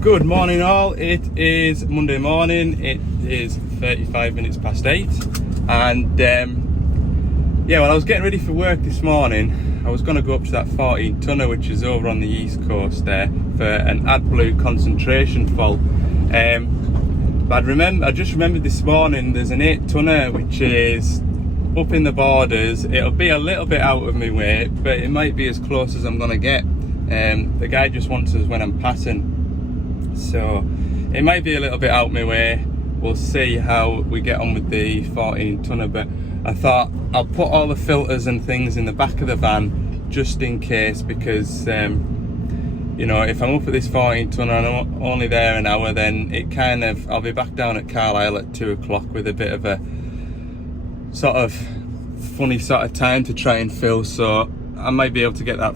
Good morning all, it is Monday morning, it is 35 minutes past 8 and yeah, well I was getting ready for work this morning. I was going to go up to that 14 tonner which is over on the east coast there for an AdBlue concentration fault. But I just remembered this morning there's an 8 tonner which is up in the borders. It'll be a little bit out of my way, but it might be as close as I'm going to get. The guy just wants us when I'm passing. So it might be a little bit out my way. We'll see how we get on with the 14 tonner, but I thought I'll put all the filters and things in the back of the van just in case, because you know, if I'm up at this 14 tonner and I'm only there an hour, then it kind of, I'll be back down at Carlisle at 2 o'clock with a bit of a sort of funny sort of time to try and fill. So I might be able to get that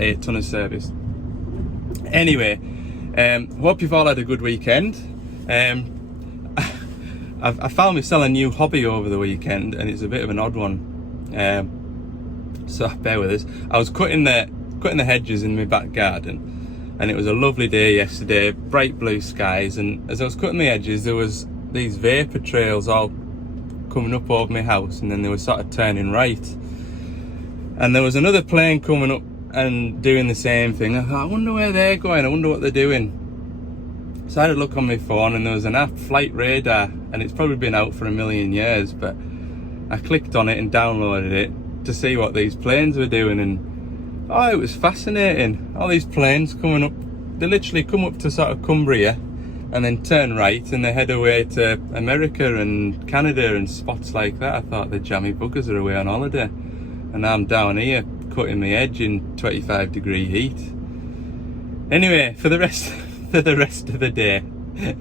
8 tonner service. Anyway, hope you've all had a good weekend. I found myself a new hobby over the weekend, and it's a bit of an odd one. So bear with us. I was cutting the hedges in my back garden, and it was a lovely day yesterday, bright blue skies. And as I was cutting the hedges, there was these vapor trails all coming up over my house, and then they were sort of turning right. And there was another plane coming up and doing the same thing. I thought, I wonder where they're going, I wonder what they're doing. So I had a look on my phone, and there was an app, Flight Radar, and it's probably been out for a million years, but I clicked on it and downloaded it to see what these planes were doing, and oh, it was fascinating. All these planes coming up, they literally come up to sort of Cumbria and then turn right and they head away to America and Canada and spots like that. I thought the jammy buggers are away on holiday, and I'm down here cutting my edge in 25-degree heat. Anyway, for the rest of the day,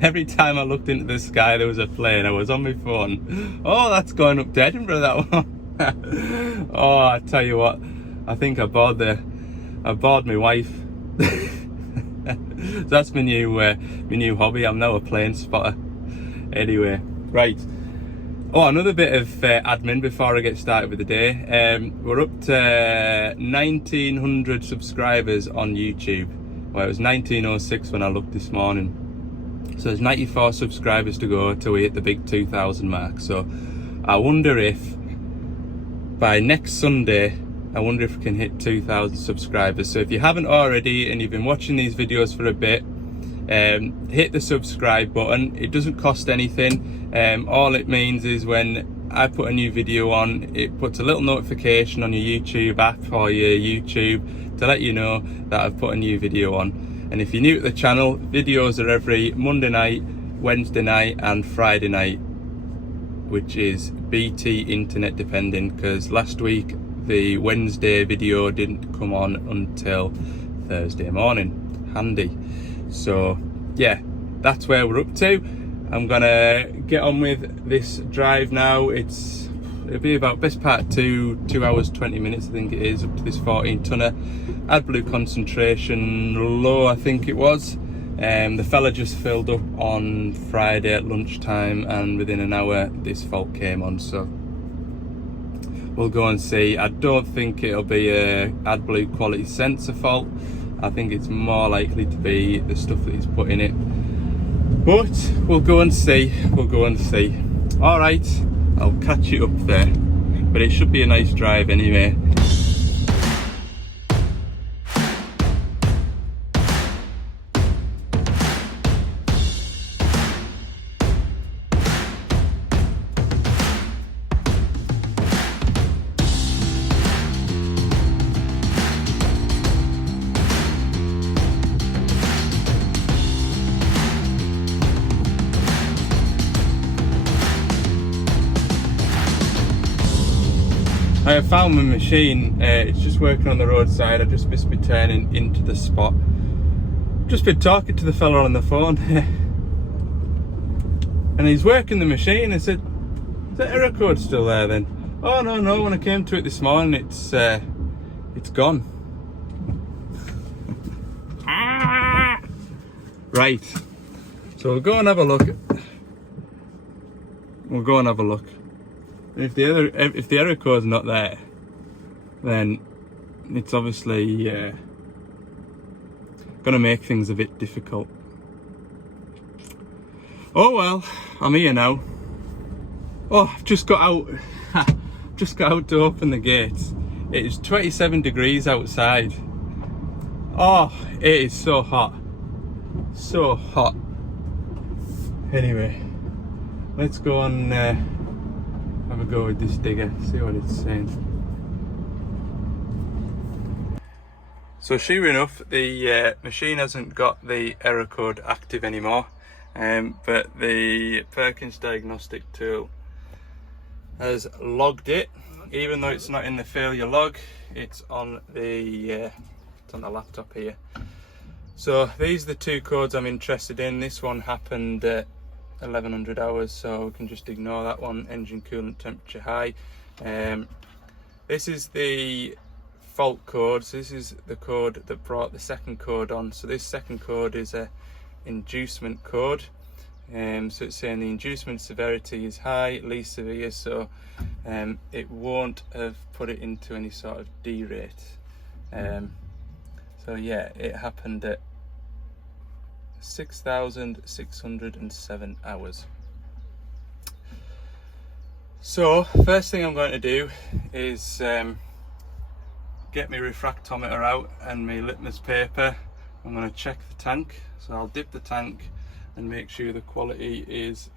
every time I looked into the sky there was a plane. I was on my phone. Oh, that's going up to Edinburgh, that one. Oh, I tell you what, I think I bored my wife. So that's my new hobby. I'm now a plane spotter. Anyway, right. Oh, another bit of admin before I get started with the day. We're up to 1,900 subscribers on YouTube. Well, it was 1,906 when I looked this morning. So there's 94 subscribers to go till we hit the big 2,000 mark. So I wonder if by next Sunday, I wonder if we can hit 2,000 subscribers. So if you haven't already and you've been watching these videos for a bit, hit the subscribe button. It doesn't cost anything. All it means is when I put a new video on, it puts a little notification on your YouTube app or your YouTube to let you know that I've put a new video on. And if you're new to the channel, videos are every Monday night, Wednesday night and Friday night, which is BT internet depending, because last week the Wednesday video didn't come on until Thursday morning. Handy. So yeah, that's where we're up to. I'm gonna get on with this drive now. It'll be about best part 2 hours 20 minutes I think it is, up to this 14 tonner AdBlue concentration low, I think it was. The fella just filled up on Friday at lunchtime, and within an hour this fault came on, so we'll go and see. I don't think it'll be a AdBlue quality sensor fault. I think it's more likely to be the stuff that he's put in it. But we'll go and see. All right, I'll catch you up there. But it should be a nice drive anyway. I have found my machine. It's just working on the roadside. I just missed me turning into the spot. Just been talking to the fella on the phone and he's working the machine. I said, is that error code still there then? Oh no, when I came to it this morning it's gone. Right, so we'll go and have a look. And if the error code's not there, then it's obviously Gonna make things a bit difficult. Oh well, I'm here now. Oh, I've just got out. Just got out to open the gates. It is 27 degrees outside. Oh, it is so hot. So hot. Anyway, let's go and have a go with this digger, see what it's saying. So sure enough, the machine hasn't got the error code active anymore, but the Perkins diagnostic tool has logged it. Even though it's not in the failure log, it's on the laptop here. So these are the two codes I'm interested in. This one happened at 1100 hours, so we can just ignore that one. Engine coolant temperature high. This is the fault code. So this is the code that brought the second code on. So this second code is a inducement code. So it's saying the inducement severity is high, least severe, so it won't have put it into any sort of D rate. So yeah, it happened at 6,607 hours. So first thing I'm going to do is get my refractometer out and my litmus paper. I'm going to check the tank, so I'll dip the tank and make sure the quality is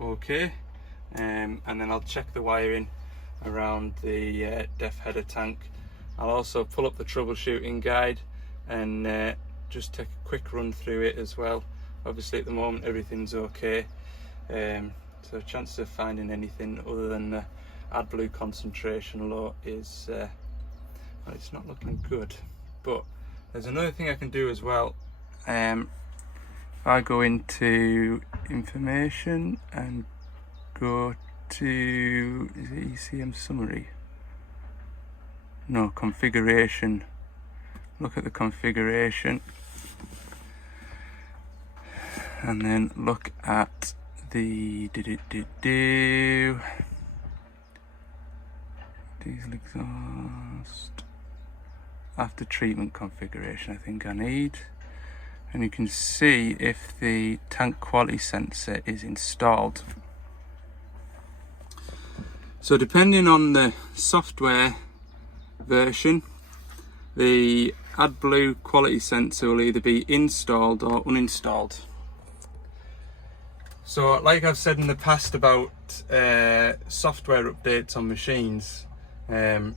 okay, and then I'll check the wiring around the def header tank. I'll also pull up the troubleshooting guide and just take a quick run through it as well. Obviously at the moment everything's okay, so chances of finding anything other than the AdBlue concentration low is well, it's not looking good. But there's another thing I can do as well. If I go into information and go to, is it ECM summary? No, configuration. Look at the configuration and then look at the diesel exhaust after treatment configuration. I think I need. And you can see if the tank quality sensor is installed. So depending on the software version, the AdBlue quality sensor will either be installed or uninstalled. So like I've said in the past about software updates on machines, the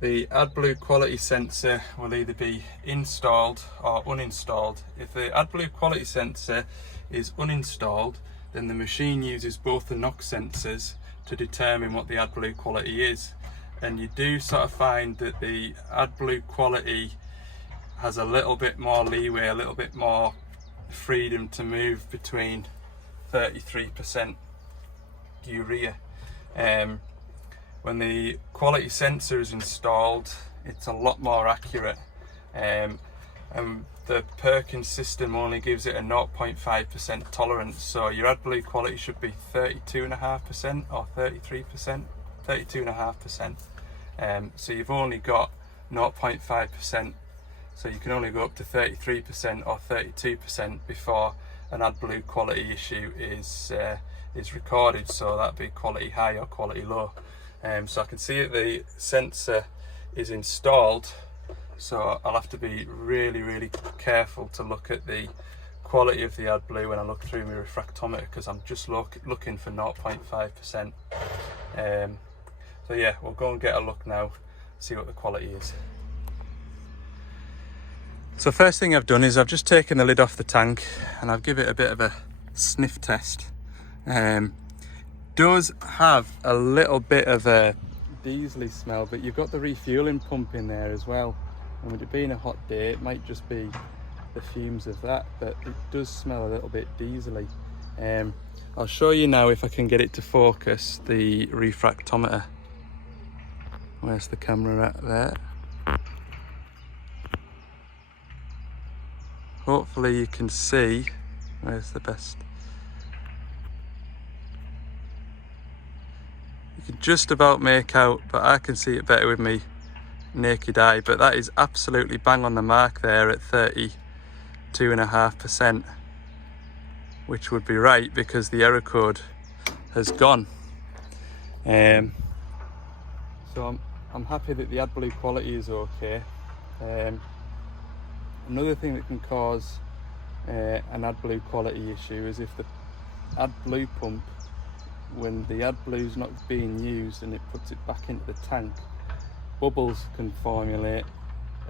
AdBlue quality sensor will either be installed or uninstalled. If the AdBlue quality sensor is uninstalled, then the machine uses both the NOx sensors to determine what the AdBlue quality is. And you do sort of find that the AdBlue quality has a little bit more leeway, a little bit more freedom to move between 33% urea. When the quality sensor is installed, it's a lot more accurate, and the Perkins system only gives it a 0.5% tolerance, so your AdBlue quality should be 32.5% or 33%, 32.5%. So you've only got 0.5%, so you can only go up to 33% or 32% before an AdBlue quality issue is recorded, so that'd be quality high or quality low. So I can see that the sensor is installed, so I'll have to be really careful to look at the quality of the AdBlue when I look through my refractometer, because I'm just looking for 0.5%. So yeah, we'll go and get a look now, see what the quality is. So first thing I've done is I've just taken the lid off the tank and I've given it a bit of a sniff test. Does have a little bit of a diesely smell, but you've got the refueling pump in there as well, and with it being a hot day it might just be the fumes of that, but it does smell a little bit diesely. I'll show you now if I can get it to focus the refractometer. Where's the camera at there? Hopefully you can see. Where's the best? You can just about make out, but I can see it better with me naked eye, but that is absolutely bang on the mark there at 30 2.5%, which would be right because the error code has gone. So I'm happy that the AdBlue quality is okay. Another thing that can cause an AdBlue quality issue is if the AdBlue pump, when the AdBlue is not being used and it puts it back into the tank, bubbles can formulate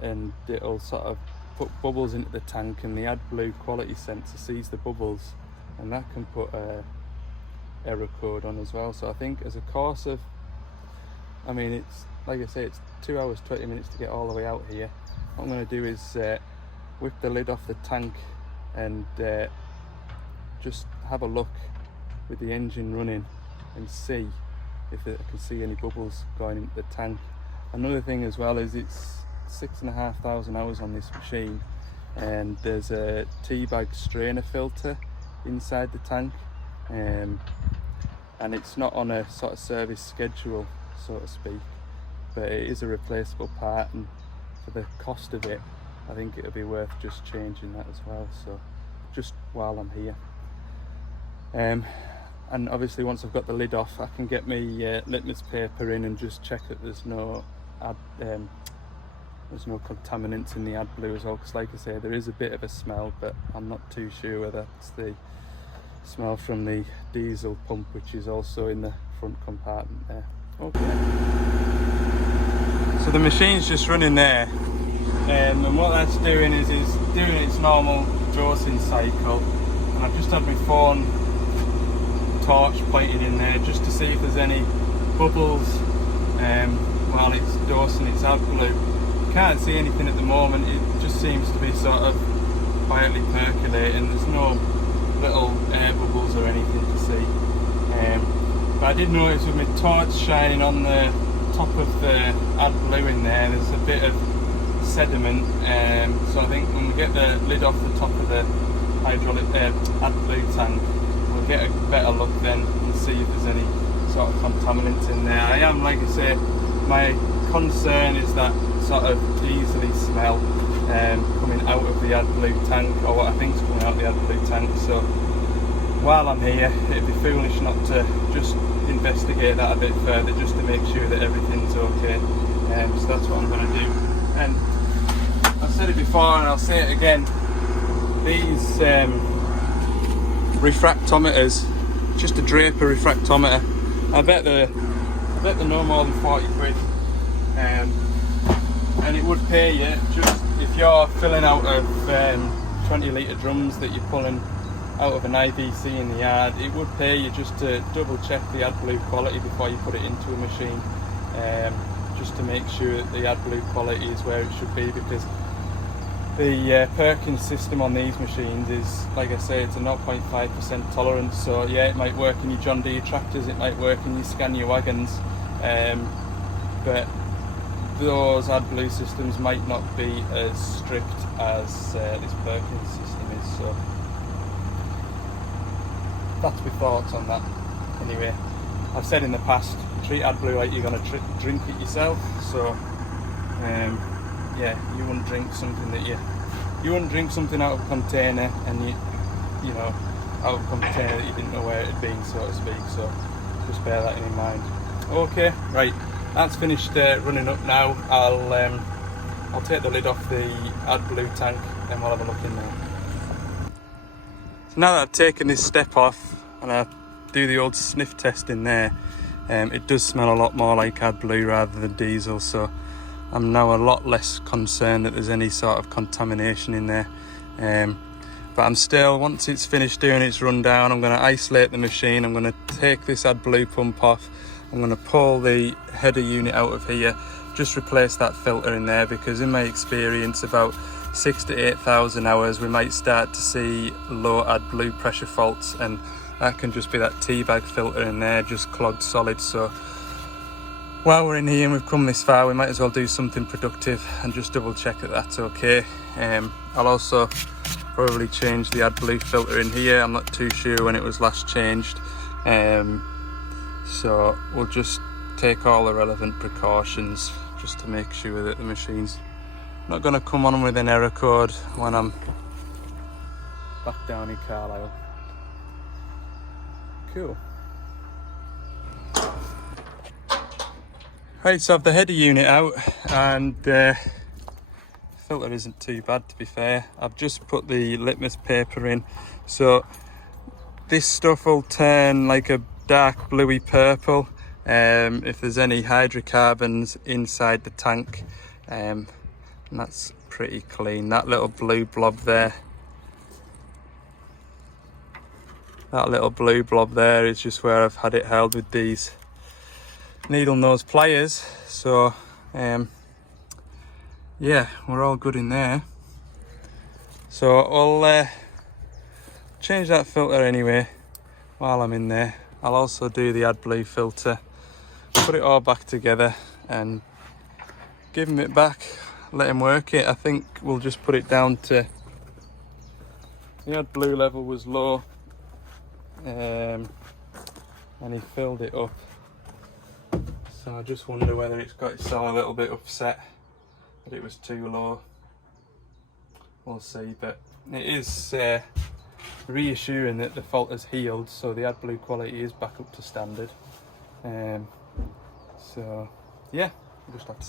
and it'll sort of put bubbles into the tank, and the AdBlue quality sensor sees the bubbles and that can put a error code on as well. So I think as a course of, I mean, it's like I say, it's 2 hours 20 minutes to get all the way out here. What I'm going to do is whip the lid off the tank and just have a look with the engine running and see if I can see any bubbles going into the tank. Another thing as well is it's 6,500 hours on this machine, and there's a teabag strainer filter inside the tank, and it's not on a sort of service schedule, so to speak, but it is a replaceable part, and for the cost of it I think it would be worth just changing that as well, so just while I'm here. And obviously once I've got the lid off, I can get my litmus paper in and just check that there's no contaminants in the AdBlue as well, because like I say, there is a bit of a smell, but I'm not too sure whether it's the smell from the diesel pump, which is also in the front compartment there. Okay, so the machine's just running there, and what that's doing is doing its normal dosing cycle, and I've just had my phone torch pointed in there just to see if there's any bubbles while it's dosing its AdBlue. Can't see anything at the moment, it just seems to be sort of quietly percolating. There's no little air bubbles or anything to see, but I did notice with my torch shining on the top of the AdBlue in there, there's a bit of sediment, so I think when we get the lid off the top of the hydraulic AdBlue tank, we'll get a better look then and see if there's any sort of contaminants in there. I am, like I say, my concern is that sort of diesely smell coming out of the AdBlue tank, or what I think is coming out of the AdBlue tank. So while I'm here, it'd be foolish not to just investigate that a bit further, just to make sure that everything's okay. So that's what I'm going to do. And I've said it before and I'll say it again, these refractometers, just a Draper refractometer, I bet they're no more than 40 quid, and it would pay you, just if you're filling out of 20 litre drums that you're pulling out of an IBC in the yard, it would pay you just to double check the AdBlue quality before you put it into a machine, just to make sure that the AdBlue quality is where it should be, because the Perkins system on these machines is, like I say, it's a 0.5% tolerance. So yeah, it might work in your John Deere tractors, it might work in your Scania wagons, but those AdBlue systems might not be as strict as this Perkins system is. So that's my thoughts on that. Anyway, I've said in the past, treat AdBlue like you're going to drink it yourself. So yeah, you wouldn't drink something that you wouldn't drink something out of a container, and you know, out of a container that you didn't know where it had been, so to speak. So just bear that in mind. Okay, right, that's finished running up now. I'll take the lid off the AdBlue tank and we'll have a look in there. So now that I've taken this step off and I do the old sniff test in there, it does smell a lot more like AdBlue rather than diesel, so I'm now a lot less concerned that there's any sort of contamination in there. But I'm still, once it's finished doing its rundown, I'm going to isolate the machine. I'm going to take this AdBlue pump off. I'm going to pull the header unit out of here, just replace that filter in there, because in my experience, about 6,000 to 8,000 hours, we might start to see low AdBlue pressure faults, and that can just be that teabag filter in there, just clogged solid. So while we're in here and we've come this far, we might as well do something productive and just double check that that's okay. I'll also probably change the AdBlue filter in here. I'm not too sure when it was last changed, so we'll just take all the relevant precautions just to make sure that the machine's not going to come on with an error code when I'm back down in Carlisle. Cool. Right, so I've the header unit out, and filter isn't too bad, to be fair. I've just put the litmus paper in, so this stuff will turn like a dark bluey purple if there's any hydrocarbons inside the tank, and that's pretty clean. That little blue blob there, is just where I've had it held with these needle nose pliers. So yeah, we're all good in there. So I'll change that filter anyway while I'm in there. I'll also do the AdBlue filter, put it all back together and give him it back, let him work it. I think we'll just put it down to, the AdBlue level was low, and he filled it up. So I just wonder whether it's got itself a little bit upset that it was too low. We'll see, but it is reassuring that the fault has healed, so the AdBlue quality is back up to standard. So yeah, we'll just have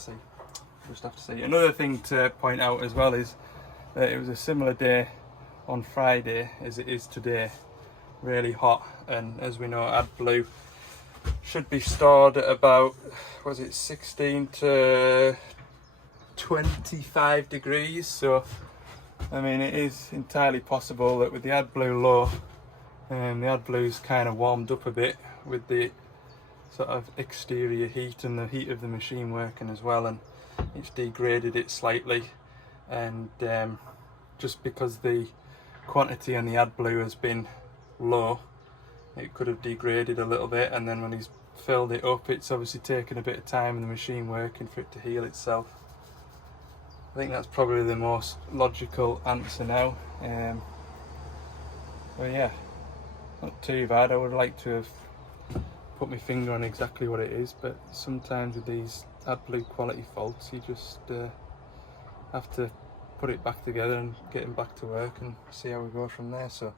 to see. Another thing to point out as well is that it was a similar day on Friday as it is today, really hot, and as we know, AdBlue should be stored at about, was it 16 to 25 degrees. So I mean, it is entirely possible that with the AdBlue low, the AdBlue's kind of warmed up a bit with the sort of exterior heat and the heat of the machine working as well, and it's degraded it slightly. And just because the quantity on the AdBlue has been low, it could have degraded a little bit, and then when he's filled it up, it's obviously taken a bit of time in the machine working for it to heal itself. I think that's probably the most logical answer now. But yeah, not too bad. I would like to have put my finger on exactly what it is, but sometimes with these AdBlue quality faults, you just have to put it back together and get him back to work and see how we go from there. So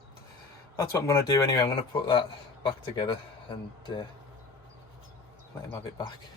that's what I'm going to do anyway. I'm going to put that back together and let him have it back.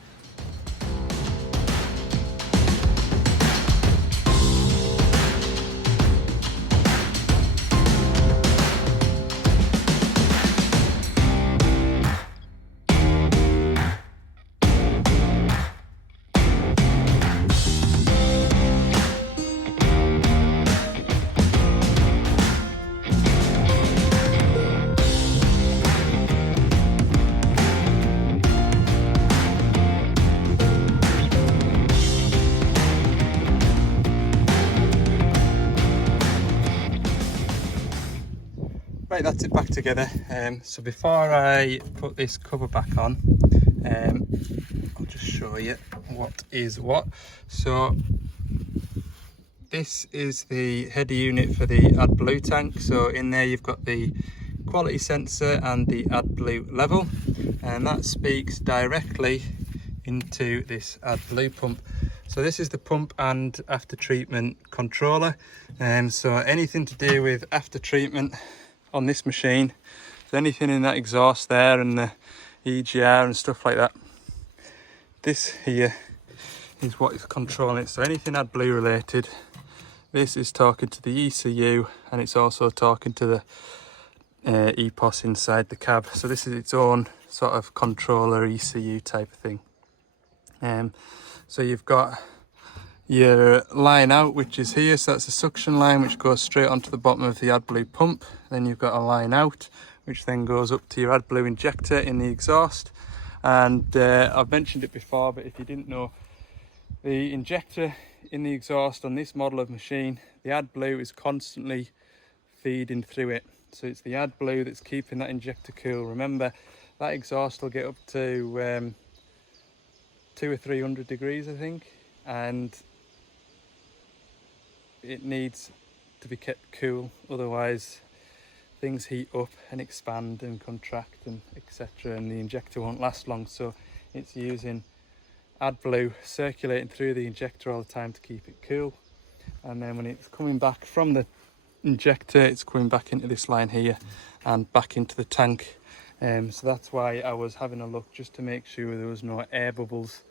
Right, that's it back together. So before I put this cover back on, I'll just show you what is what. So this is the header unit for the AdBlue tank. So in there you've got the quality sensor and the AdBlue level, and that speaks directly into this AdBlue pump. So this is the pump and after treatment controller, and so anything to do with after treatment on this machine, so anything in that exhaust there and the EGR and stuff like that, this here is what is controlling it. So anything AdBlue related, this is talking to the ECU, and it's also talking to the EPOS inside the cab. So this is its own sort of controller ECU type of thing. So you've got your line out, which is here, so that's a suction line which goes straight onto the bottom of the AdBlue pump. Then you've got a line out which then goes up to your AdBlue injector in the exhaust. And I've mentioned it before, but if you didn't know, the injector in the exhaust on this model of machine, the AdBlue is constantly feeding through it. So it's the AdBlue that's keeping that injector cool. Remember, that exhaust will get up to 200 or 300 degrees, I think, and it needs to be kept cool, otherwise things heat up and expand and contract and etc., and the injector won't last long. So it's using AdBlue circulating through the injector all the time to keep it cool, and then when it's coming back from the injector, it's coming back into this line here and back into the tank. So that's why I was having a look just to make sure there was no air bubbles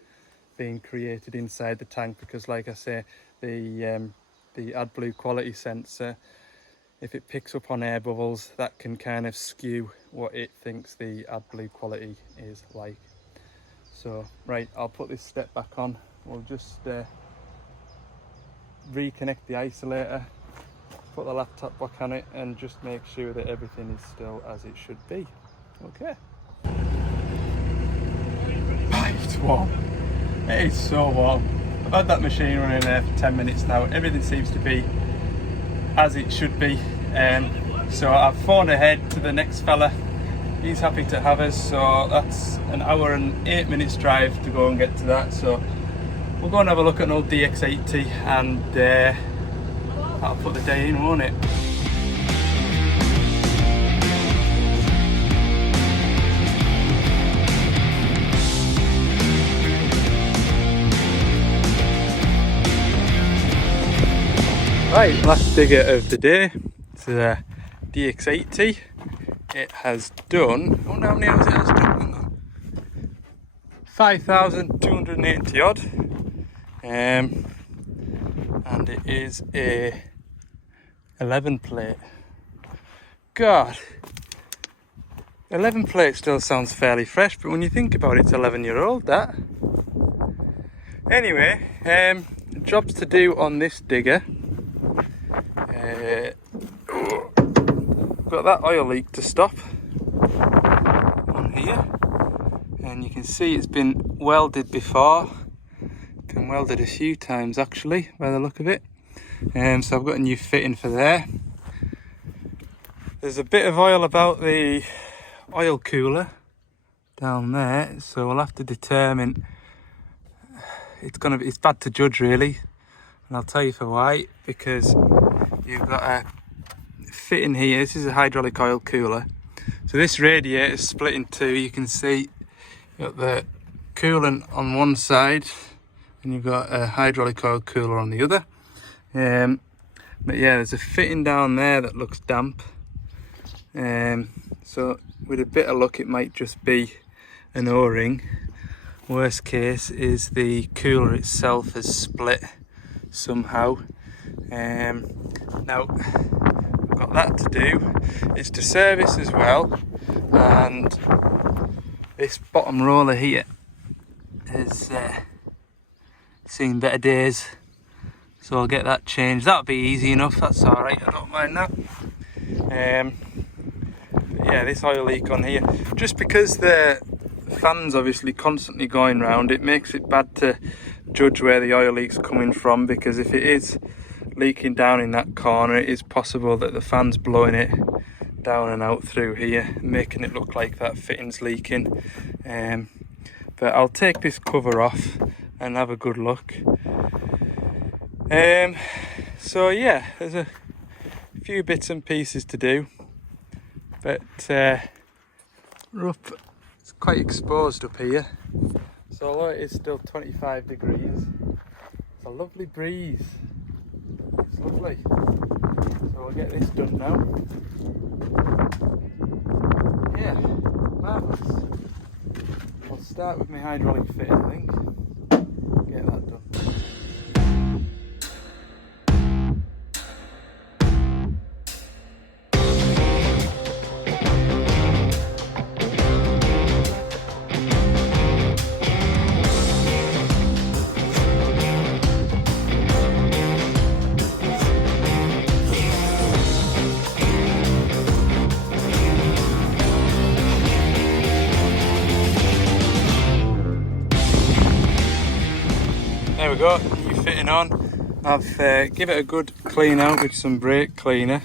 being created inside the tank, because like I say, the AdBlue quality sensor, if it picks up on air bubbles, that can kind of skew what it thinks the AdBlue quality is like. So right, I'll put this step back on. We'll just reconnect the isolator, put the laptop back on it, and just make sure that everything is still as it should be. Okay. It's warm. It is so warm. I've had that machine running there for 10 minutes now. Everything seems to be as it should be. So I've phoned ahead to the next fella. He's happy to have us, so that's an hour and 8 minutes drive to go and get to that. So we'll go and have a look at an old DX80 and that'll put the day in, won't it? Right, last digger of the day. It's a DX80. It has done, I wonder how many hours it has done. 5,280 odd. And it is a 11 plate. God, 11 plate still sounds fairly fresh, but when you think about it, it's 11-year-old that. Anyway, jobs to do on this digger. Got that oil leak to stop on here, and you can see it's been welded before. Been welded a few times actually by the look of it. So I've got a new fitting for there. There's a bit of oil about the oil cooler down there, so we'll have to determine. It's bad to judge really, and I'll tell you for why. Because you've got a fitting here. This is a hydraulic oil cooler. So this radiator is split in two. You can see you've got the coolant on one side, and you've got a hydraulic oil cooler on the other. But yeah, there's a fitting down there that looks damp. So with a bit of luck, it might just be an O-ring. Worst case is the cooler itself is split somehow. Now I've got that to do. It's to service as well, and this bottom roller here has seen better days, so I'll get that changed. That'll be easy enough, that's alright, I don't mind that. But yeah, this oil leak on here, just because the fan's obviously constantly going round, it makes it bad to judge where the oil leak's coming from, because if it is leaking down in that corner, it is possible that the fan's blowing it down and out through here, making it look like that fitting's leaking. But I'll take this cover off and have a good look. So yeah, there's a few bits and pieces to do, but we're up, it's quite exposed up here, so although it is still 25 degrees, it's a lovely breeze. It's lovely. So we'll get this done now. Yeah, marvellous. I'll start with my hydraulic fitting, I think. Get that done. There we go, new fitting on. I've give it a good clean out with some brake cleaner.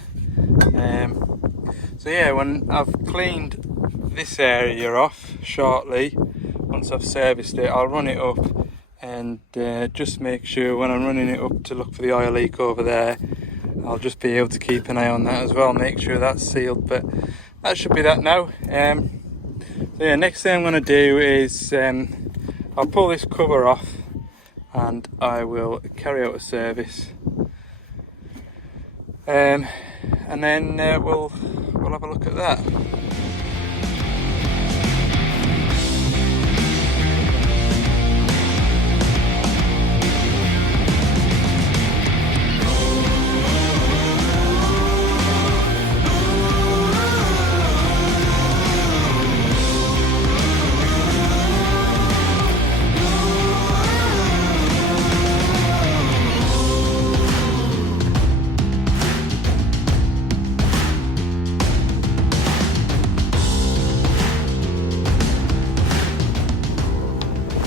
So yeah, when I've cleaned this area off shortly, once I've serviced it, I'll run it up and just make sure when I'm running it up to look for the oil leak over there, I'll just be able to keep an eye on that as well, make sure that's sealed. But that should be that now. So yeah, next thing I'm going to do is I'll pull this cover off and I will carry out a service. and then we'll have a look at that.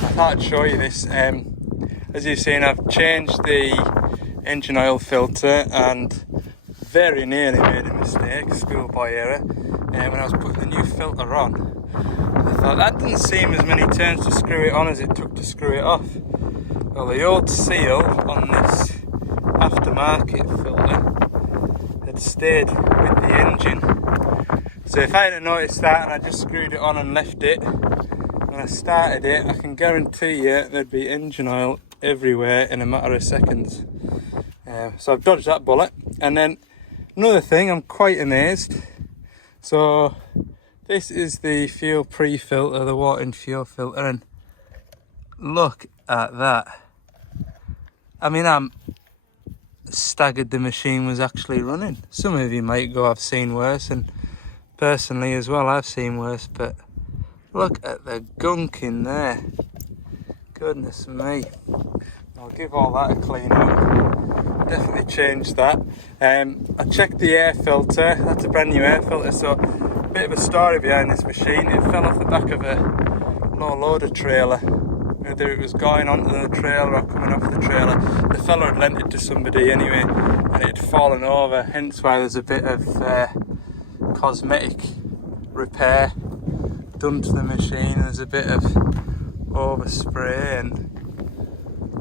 I thought I'd show you this. As you've seen, I've changed the engine oil filter and very nearly made a mistake, schoolboy error, when I was putting the new filter on. I thought that didn't seem as many turns to screw it on as it took to screw it off. Well, the old seal on this aftermarket filter had stayed with the engine. So if I hadn't noticed that and I just screwed it on and left it, when I started it, I can guarantee you there'd be engine oil everywhere in a matter of seconds. So I've dodged that bullet. And then another thing, I'm quite amazed. So this is the fuel pre-filter, the water-in fuel filter, and look at that. I mean, I'm staggered the machine was actually running. Some of you might go, I've seen worse, and personally as well, I've seen worse, but look at the gunk in there. Goodness me. I'll give all that a clean up. Definitely change that. I checked the air filter. That's a brand new air filter. So a bit of a story behind this machine. It fell off the back of a low loader trailer. Whether it was going onto the trailer or coming off the trailer. The fella had lent it to somebody anyway, and it had fallen over. Hence why there's a bit of cosmetic repair done to the machine. There's a bit of overspray, and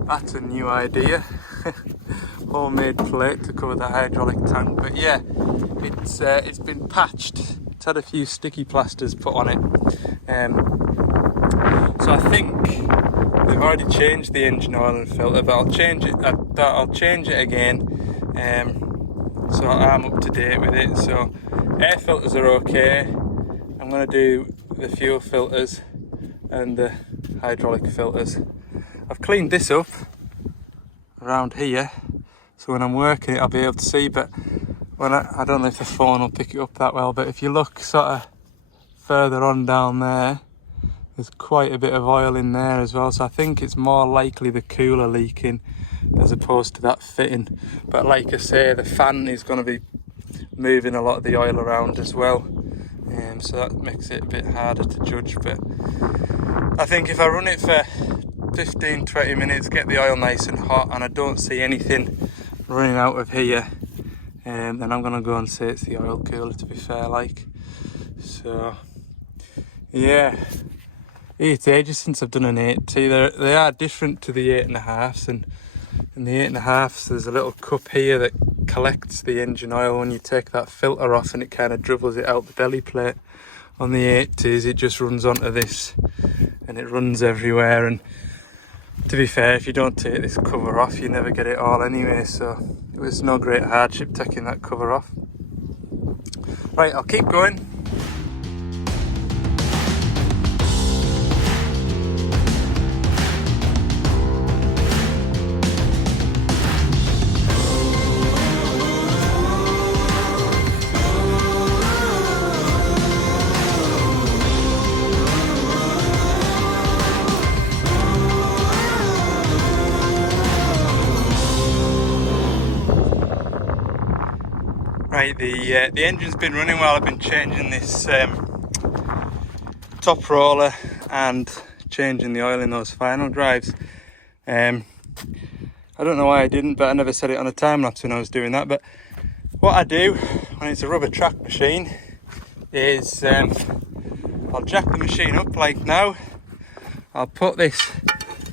that's a new idea. Homemade plate to cover the hydraulic tank. But yeah, it's been patched. It's had a few sticky plasters put on it. So I think they've already changed the engine oil and filter, but I'll change it again. So I'm up to date with it. So air filters are okay. I'm going to do the fuel filters and the hydraulic filters. I've cleaned this up around here, so when I'm working it I'll be able to see, but when I don't know if the phone will pick it up that well, but if you look sort of further on down there, there's quite a bit of oil in there as well, so I think it's more likely the cooler leaking as opposed to that fitting. But like I say, the fan is going to be moving a lot of the oil around as well. So that makes it a bit harder to judge, but I think if I run it for 15-20 minutes, get the oil nice and hot, and I don't see anything running out of here, then I'm going to go and say it's the oil cooler, to be fair, like. So yeah, it's ages since I've done an 8T. They are different to the 8.5s, and in the 8.5s there's a little cup here that collects the engine oil when you take that filter off, and it kind of dribbles it out the belly plate. On the 8Ts it just runs onto this and it runs everywhere, and to be fair, if you don't take this cover off you never get it all anyway, so it was no great hardship taking that cover off. Right, I'll keep going. Right, the engine's been running while I've been changing this top roller and changing the oil in those final drives. I don't know why I didn't, but I never set it on a time lapse when I was doing that. But what I do when it's a rubber track machine is I'll jack the machine up like now. I'll put this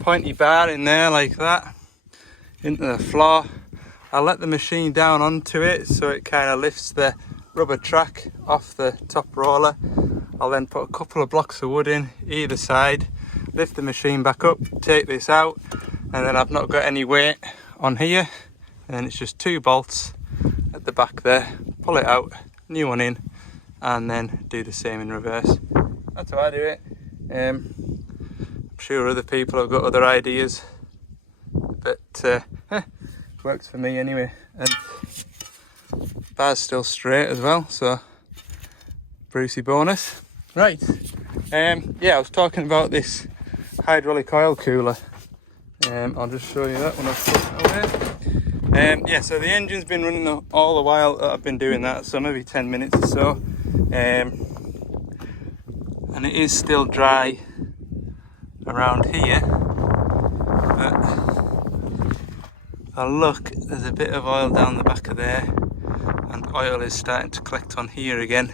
pointy bar in there like that into the floor. I'll let the machine down onto it so it kind of lifts the rubber track off the top roller. I'll then put a couple of blocks of wood in either side, lift the machine back up, take this out, and then I've not got any weight on here, and then it's just 2 bolts at at the back there, pull it out, new one in, and then do the same in reverse. That's how I do it. I'm sure other people have got other ideas, but it works for me anyway. And bar's still straight as well, so Brucey bonus. Right, yeah, I was talking about this hydraulic oil cooler. I'll just show you that when I've put it away. Yeah, so the engine's been running all the while that I've been doing that, so maybe 10 minutes or so. And it is still dry around here, but if I look, there's a bit of oil down the back of there, and oil is starting to collect on here again,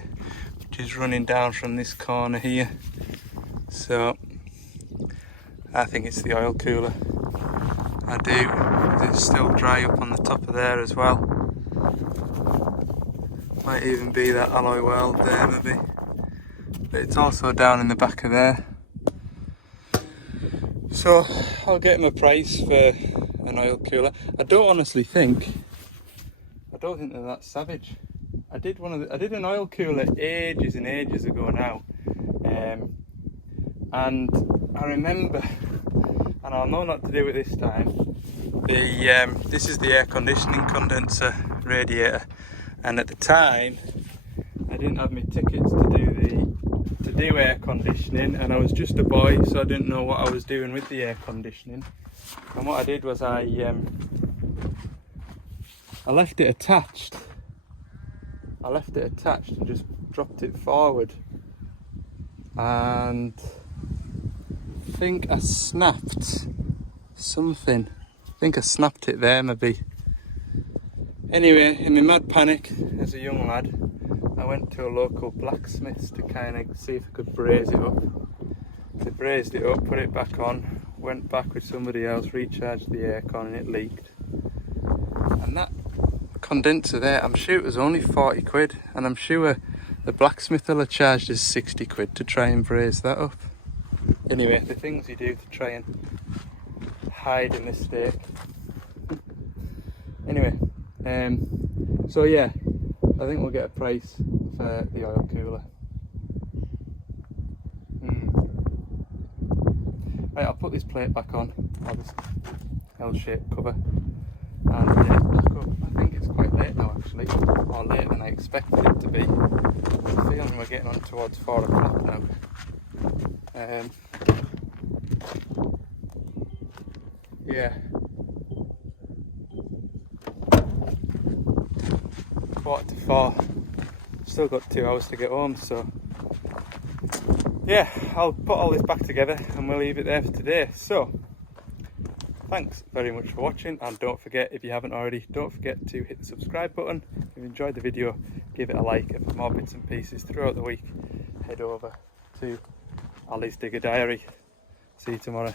which is running down from this corner here. So I think it's the oil cooler. I do, because it's still dry up on the top of there as well. Might even be that alloy weld there maybe, but it's also down in the back of there. So I'll get him a price for an oil cooler. I don't think they're that savage. I did an oil cooler ages and ages ago now, and I remember, and I'll know not to do it this time. This is the air conditioning condenser radiator, and at the time I didn't have my tickets to do air conditioning, and I was just a boy, so I didn't know what I was doing with the air conditioning. And what I did was I left it attached. And just dropped it forward, and I think I snapped something. I think I snapped it there maybe. Anyway, in my mad panic as a young lad, I went to a local blacksmith's to kind of see if I could braze it up. They brazed it up, put it back on, went back with somebody else, recharged the aircon, and it leaked. And that condenser there, I'm sure it was only 40 quid, and I'm sure the blacksmith will have charged us 60 quid to try and braze that up. Anyway, the things you do to try and hide a mistake. Anyway, so yeah, I think we'll get a price for the oil cooler. Right, I'll put this plate back on, or this L-shaped cover, and back up. I think it's quite late now actually, or later than I expected it to be. I'm feeling we're getting on towards 4 o'clock now. Yeah. 3:45. Still got 2 hours to get home, so yeah, I'll put all this back together and we'll leave it there for today. So thanks very much for watching, and don't forget, if you haven't already, don't forget to hit the subscribe button. If you enjoyed the video, give it a like, and for more bits and pieces throughout the week, head over to Ali's Digger Diary. See you tomorrow.